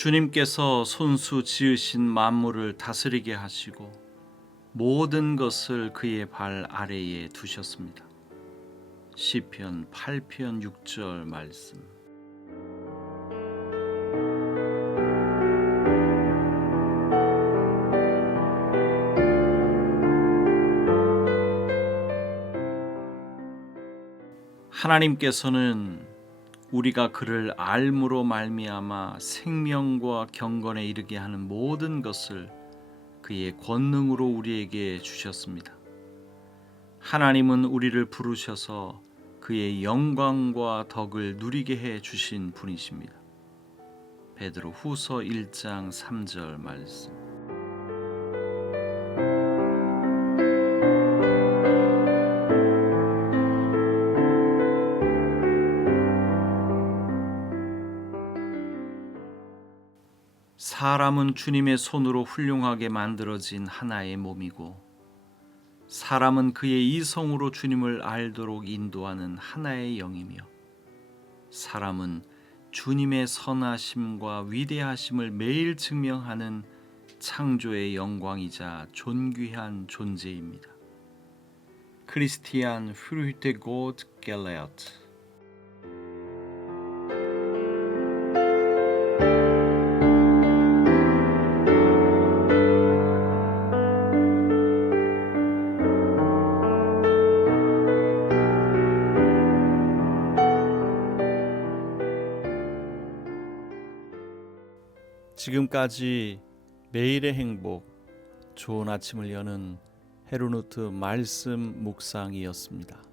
주님께서 손수 지으신 만물을 다스리게 하시고 모든 것을 그의 발 아래에 두셨습니다. 시편 8편 6절 말씀. 하나님께서는 우리가 그를 알므로 말미암아 생명과 경건에 이르게 하는 모든 것을 그의 권능으로 우리에게 주셨습니다. 하나님은 우리를 부르셔서 그의 영광과 덕을 누리게 해 주신 분이십니다. 베드로 후서 1장 3절 말씀. 사람은 주님의 손으로 훌륭하게 만들어진 하나의 몸이고 사람은 그의 이성으로 주님을 알도록 인도하는 하나의 영이며 사람은 주님의 선하심과 위대하심을 매일 증명하는 창조의 영광이자 존귀한 존재입니다. 크리스티안 프루테고드 갤레어트 지금까지 매일의 행복, 좋은 아침을 여는 헤루누트 말씀 묵상이었습니다.